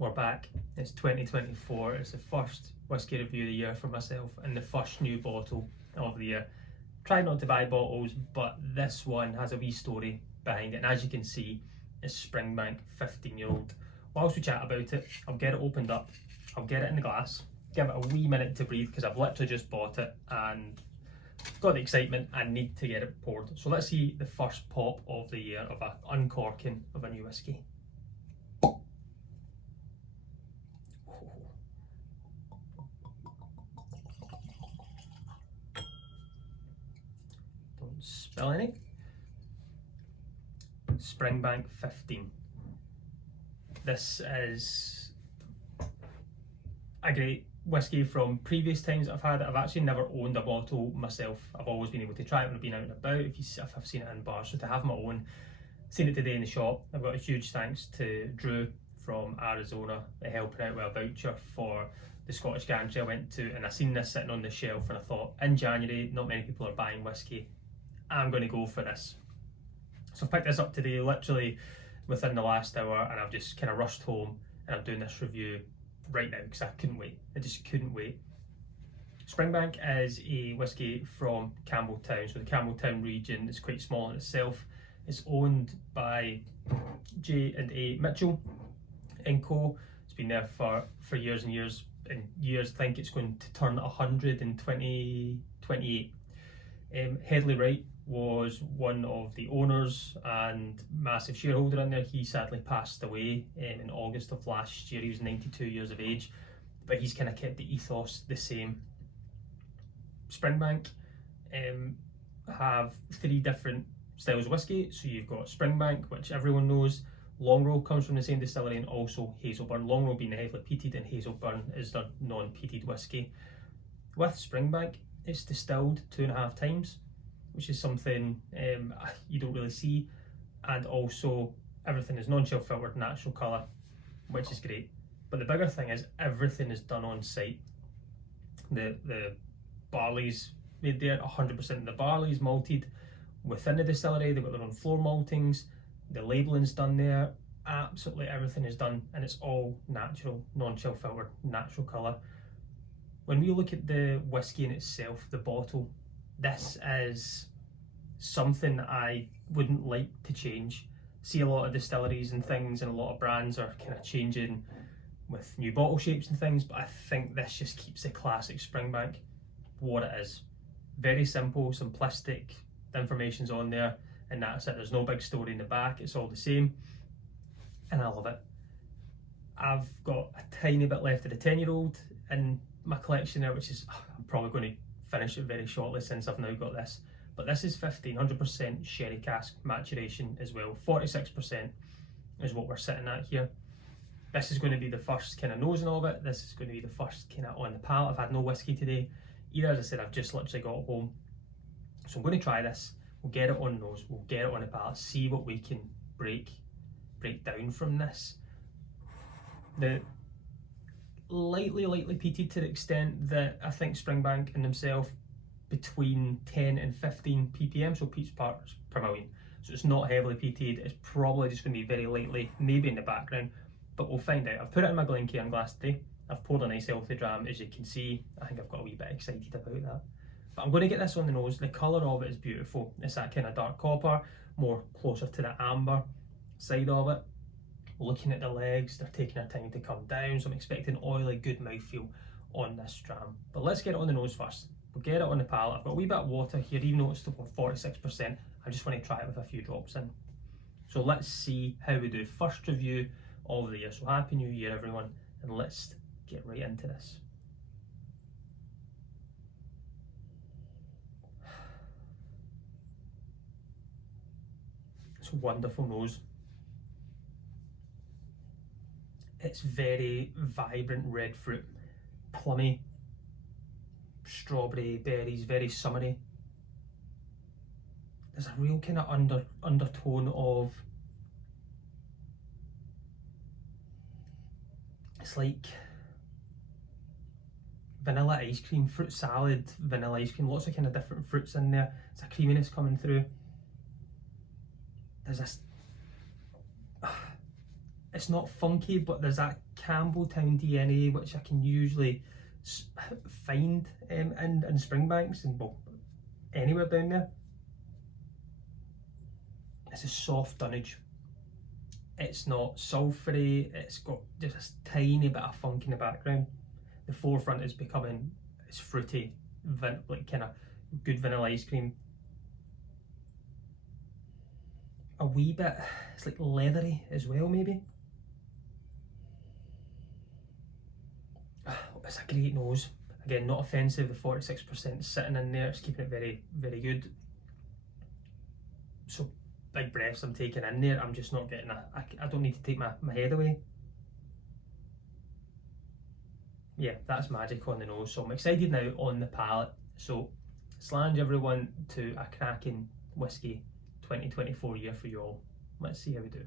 We're back. It's 2024. It's the first whiskey review of the year for myself and the first new bottle of the year. Try not to buy bottles, but this one has a wee story behind it, and as you can see, it's Springbank 15-year-old. Whilst we chat about it, I'll get it opened up, I'll get it in the glass, give it a wee minute to breathe because I've literally just bought it and got the excitement. I need to get it poured. So let's see the first pop of the year of an uncorking of a new whiskey. Don't spill any. Springbank 15. This is a great whiskey from previous times I've had it. I've actually never owned a bottle myself. I've always been able to try it when I've been out and about, if I've seen it in bars. So to have my own, seen it today in the shop, I've got a huge thanks to Drew from Arizona for helping out with a voucher for the Scottish Gantry I went to, and I seen this sitting on the shelf and I thought, in January, not many people are buying whiskey. I'm going to go for this. So I've picked this up today, literally within the last hour, and I've just kind of rushed home and I'm doing this review right now because I couldn't wait. I just couldn't wait. Springbank is a whiskey from Campbelltown, so the Campbelltown region is quite small in itself. It's owned by J&A Mitchell & Co. It's been there for years and years and years. I think it's going to turn 100 in 2028. Headley Wright was one of the owners and massive shareholder in there. He sadly passed away in August of last year. He was 92 years of age, but he's kind of kept the ethos the same. Springbank have 3 different styles of whiskey. So you've got Springbank, which everyone knows. Longrow comes from the same distillery, and also Hazelburn. Longrow being the heavily peated, and Hazelburn is the non-peated whiskey. With Springbank, it's distilled 2.5 times, which is something you don't really see, and also everything is non-chill filtered, natural colour, which is great. But the bigger thing is everything is done on site. The barley's made there, 100% of the barley is malted within the distillery. They've got their own floor maltings, the labelling's done there, absolutely everything is done, and it's all natural, non-chill filtered, natural colour. When we look at the whiskey in itself, the bottle, this is something that I wouldn't like to change. See, a lot of distilleries and things and a lot of brands are kind of changing with new bottle shapes and things, but I think this just keeps the classic Springbank what it is. Very simple, simplistic, the information's on there and that's it. There's no big story in the back, it's all the same, and I love it. I've got a tiny bit left of the 10-year-old in my collection there, which is, I'm probably going to finish it very shortly since I've now got this. But this is 100% sherry cask maturation as well. 46% is what we're sitting at here. This is going to be the first kind of nosing of it. This is going to be the first kind of on the palate. I've had no whiskey today either. As I said, I've just literally got home. So I'm going to try this. We'll get it on nose, we'll get it on the palate, see what we can break down from this. The lightly peated to the extent that I think Springbank in themselves between 10 and 15 ppm, so peats parts per million. So it's not heavily peated, it's probably just going to be very lightly, maybe in the background, but we'll find out. I've put it in my Glencairn glass today. I've poured a nice healthy dram, as you can see. I think I've got a wee bit excited about that. But I'm going to get this on the nose. The colour of it is beautiful. It's that kind of dark copper, more closer to the amber side of it. Looking at the legs, they're taking their time to come down, so I'm expecting oily, good mouthfeel on this dram. But let's get it on the nose first. We'll get it on the palate. I've got a wee bit of water here, even though it's still 46%. I just want to try it with a few drops in. So let's see how we do. First review of the year. So Happy New Year, everyone, and let's get right into this. It's a wonderful nose. It's very vibrant red fruit, plummy, strawberry, berries, very summery. There's a real kind of undertone of, it's like vanilla ice cream, fruit salad, vanilla ice cream, lots of kind of different fruits in there. It's a creaminess coming through. There's this, it's not funky, but there's that Campbelltown DNA which I can usually find in Springbanks and, well, anywhere down there. It's a soft dunnage. It's not sulphury, it's got just a tiny bit of funk in the background. The forefront is becoming, it's fruity, like kind of good vanilla ice cream. A wee bit, it's like leathery as well, maybe. It's a great nose. Again, not offensive, the 46% sitting in there, it's keeping it very, very good. So big breaths I'm taking in there, I'm just not getting I don't need to take my head away. Yeah, that's magic on the nose. So I'm excited now on the palate. So slange everyone to a cracking whiskey 2024 year for you all. Let's see how we do.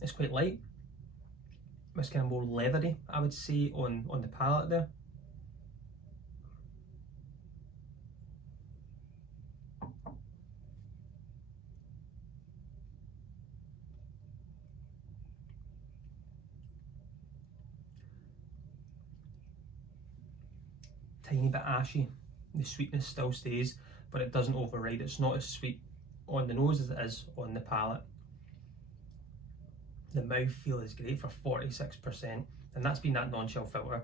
It's quite light. It's kind of more leathery, I would say, on the palate there. Tiny bit ashy. The sweetness still stays, but it doesn't override. It's not as sweet on the nose as it is on the palate. The mouthfeel is great for 46%, and that's been that non-chill filter.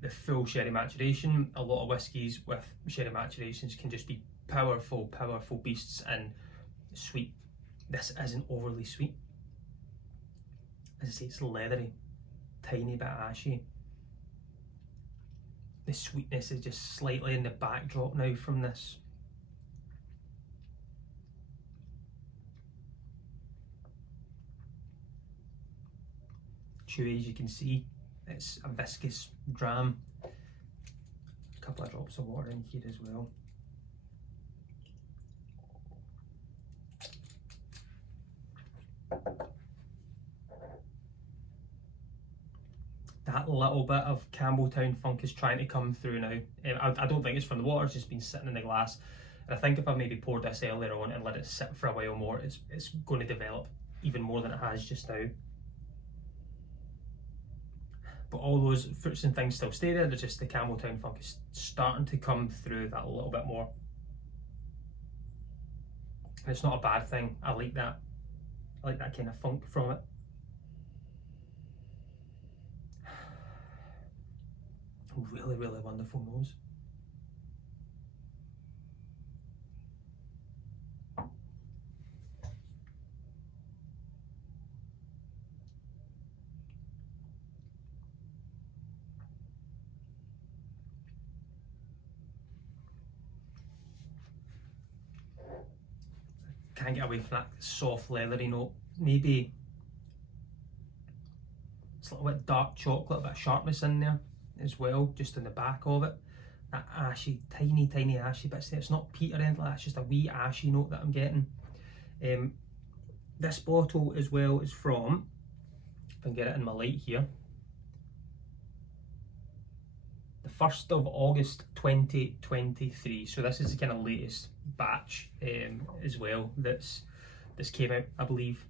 The full sherry maturation. A lot of whiskies with sherry maturations can just be powerful, powerful beasts and sweet. This isn't overly sweet. As I say, it's leathery, tiny bit ashy. The sweetness is just slightly in the backdrop now from this. Chewy, as you can see, it's a viscous dram. A couple of drops of water in here as well. That little bit of Campbelltown funk is trying to come through now. I don't think it's from the water, it's just been sitting in the glass. And I think if I maybe poured this earlier on and let it sit for a while more, it's going to develop even more than it has just now. But all those fruits and things still stay there, there's just the Campbelltown funk is starting to come through that a little bit more. And it's not a bad thing, I like that. I like that kind of funk from it. Really, really wonderful nose. Can't get away from that soft leathery note. Maybe it's a little bit dark chocolate, a bit of sharpness in there as well, just in the back of it. That ashy, tiny ashy bits there. It's not peat or anything like that, it's just a wee ashy note that I'm getting. This bottle as well is from, if I can get it in my light here, the 1st of August 2023. So this is the kind of latest batch as well this came out, I believe.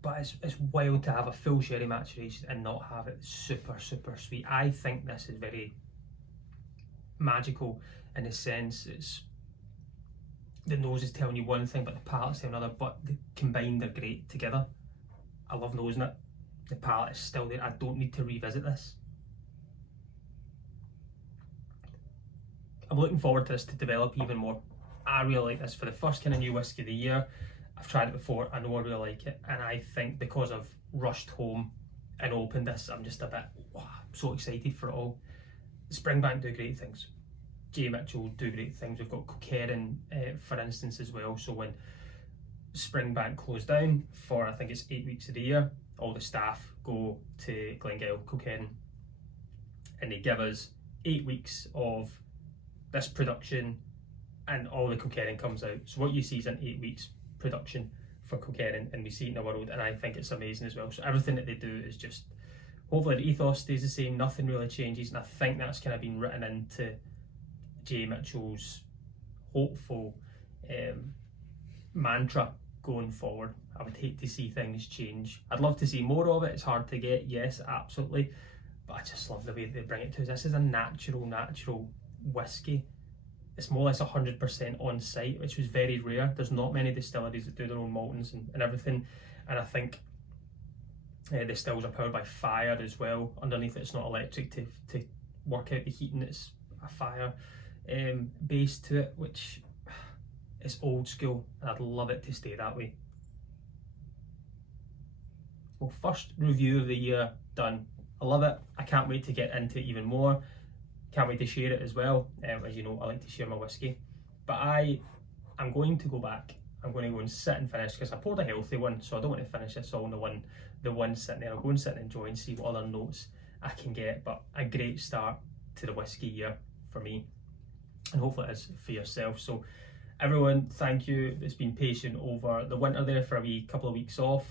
But it's wild to have a full sherry maturation and not have it super sweet. I think this is very magical in a sense. It's the nose is telling you one thing, but the palate's telling another. But combined, they're great together. I love nosing it. The palate is still there. I don't need to revisit this. I'm looking forward to this to develop even more. I really like this for the first kind of new whiskey of the year. I've tried it before, I know I really like it, and I think because I've rushed home and opened this, I'm just a bit, I'm so excited for it all. Springbank do great things. J. Mitchell do great things. We've got Kilkerran, for instance, as well. So when Springbank closed down for, I think it's 8 weeks of the year, all the staff go to Glengyle, Kilkerran, and they give us 8 weeks of this production and all the Kilkerran comes out. So what you see is an 8 weeks production for Kilkerran, and we see it in the world, and I think it's amazing as well. So everything that they do is just, hopefully the ethos stays the same, nothing really changes, and I think that's kind of been written into Jay Mitchell's hopeful mantra going forward. I would hate to see things change. I'd love to see more of it. It's hard to get, yes, absolutely, but I just love the way they bring it to us. This is a natural whiskey. It's more or less 100% on site, which was very rare. There's not many distilleries that do their own maltings and everything, and I think the stills are powered by fire as well. Underneath it's not electric to work out the heating, it's a fire base to it, which is old school, and I'd love it to stay that way. Well, first review of the year done. I love it. I can't wait to get into it even more. Can't wait to share it as well. As you know, I like to share my whiskey. But I'm going to go back. I'm going to go and sit and finish, because I poured a healthy one, so I don't want to finish this all in the one sitting there. I'll go and sit and enjoy and see what other notes I can get. But a great start to the whiskey year for me, and hopefully it is for yourself. So everyone, thank you that's been patient over the winter there for a wee couple of weeks off.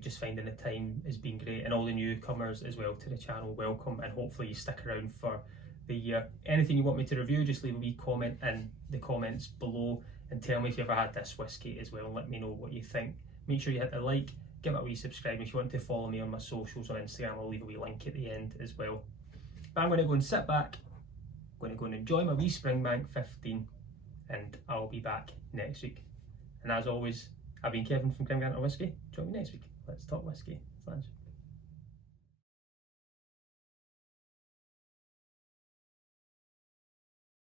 Just finding the time has been great, and all the newcomers as well to the channel, welcome, and hopefully you stick around for the year. Anything you want me to review, just leave a wee comment in the comments below and tell me if you ever had this whiskey as well, and let me know what you think. Make sure you hit the like, give it a wee subscribe. If you want to follow me on my socials on Instagram, I'll leave a wee link at the end as well. But I'm going to go and sit back, I'm going to go and enjoy my wee Springbank 15, and I'll be back next week. And as always, I've been Kevin from Grimgrant Whisky. Join me next week. Let's talk whiskey. Slash.